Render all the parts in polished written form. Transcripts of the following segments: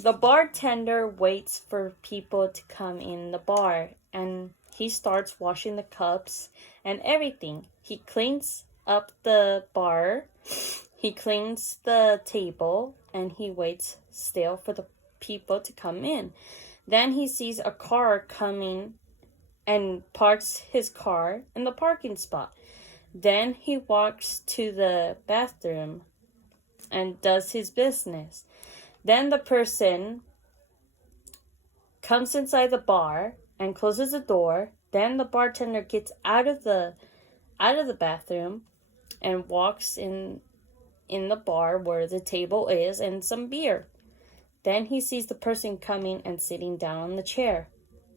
The bartender waits for people to come in the bar, and he starts washing the cups and everything. He cleans up the bar, he cleans the table, and he waits still for the people to come in. Then he sees a car coming and parks his car in the parking spot. Then he walks to the bathroom and does his business. Then the person comes inside the bar and closes the door. Then the bartender gets out of the bathroom and walks in the bar where the table is and some beer. Then he sees the person coming and sitting down on the chair.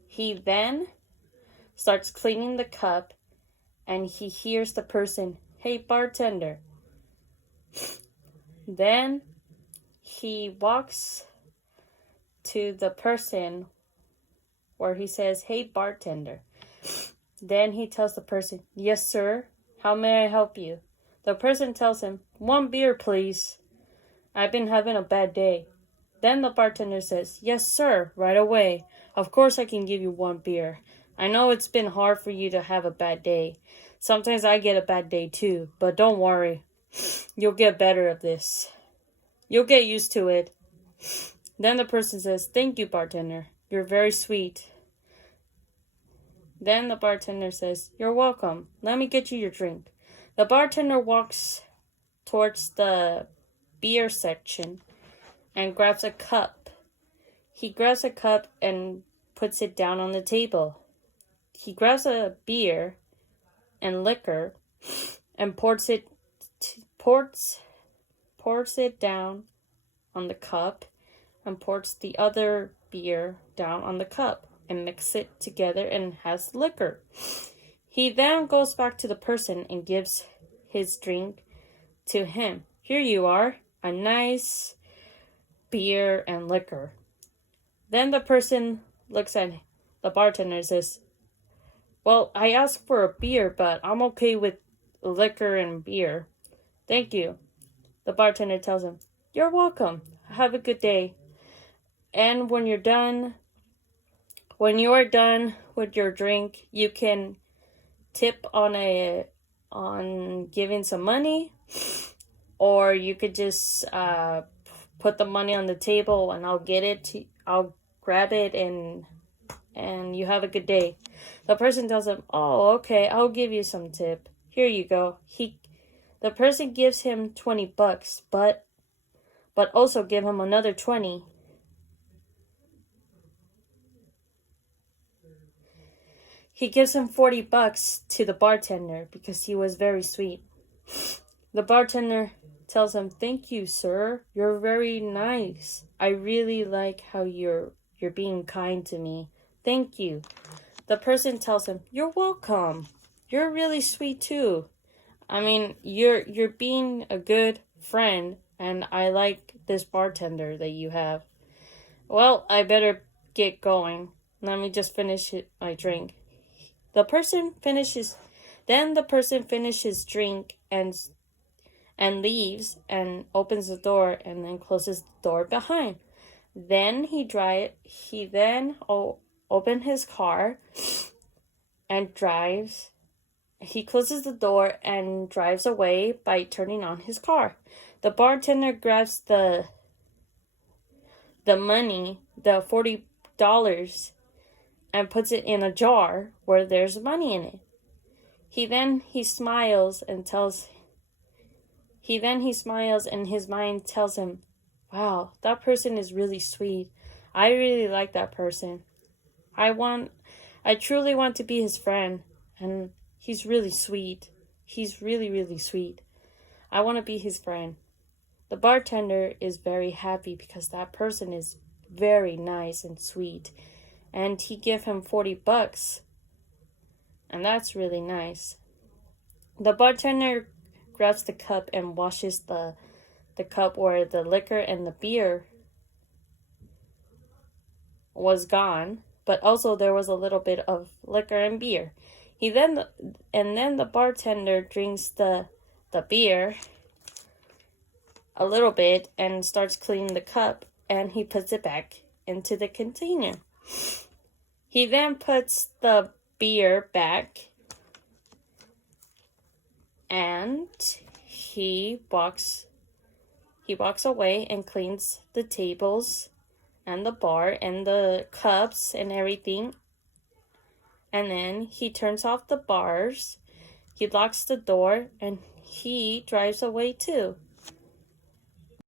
He then starts cleaning the cup, and he hears the person, "Hey, bartender." Then he walks to the person where he says, "Hey, bartender." Then he tells the person, "Yes, sir. How may I help you?" The person tells him, "One beer, please. I've been having a bad day." Then the bartender says, "Yes, sir, right away. Of course I can give you one beer. I know it's been hard for you to have a bad day. Sometimes I get a bad day too, but don't worry. You'll get better at this. You'll get used to it." Then the person says, "Thank you, bartender. You're very sweet." Then the bartender says, "You're welcome. Let me get you your drink." The bartender walks towards the beer section and grabs a cup. He grabs a cup and puts it down on the table. He grabs a beer and liquor and pours it down on the cup and pours the other beer down on the cup and mix it together and has liquor. He then goes back to the person and gives his drink to him. "Here you are, a nice beer and liquor." Then the person looks at the bartender and says, "Well, I asked for a beer, but I'm okay with liquor and beer. Thank you." The bartender tells him, "You're welcome. Have a good day. And when you are done with your drink, you can tip on giving some money, or you could just put the money on the table and I'll grab it and you have a good day." The person tells him, "Oh, okay, I'll give you some tip. Here you go." The person gives him $20, but also give him another 20. He gives him $40 to the bartender because he was very sweet. The bartender tells him, "Thank you, sir. You're very nice. I really like how you're being kind to me. Thank you." The person tells him, "You're welcome. You're really sweet too. I mean, you're being a good friend, and I like this bartender that you have. Well, I better get going. Let me just finish my drink." Then the person finishes drink and leaves and opens the door and then closes the door behind. Then he opens his car and drives. He closes the door and drives away by turning on his car. The bartender grabs the money, the $40, and puts it in a jar where there's money in it. He smiles and his mind tells him, "Wow, that person is really sweet. I really like that person. I truly want to be his friend, and he's really sweet. He's really, really sweet. I want to be his friend." The bartender is very happy because that person is very nice and sweet, and he gave him $40, and that's really nice. The bartender grabs the cup and washes the cup where the liquor and the beer was gone, but also there was a little bit of liquor and beer. Then the bartender drinks the beer a little bit and starts cleaning the cup, and he puts it back into the container. He then puts the beer back and he walks away and cleans the tables and the bar and the cups and everything. And then he turns off the bars, he locks the door, and he drives away too.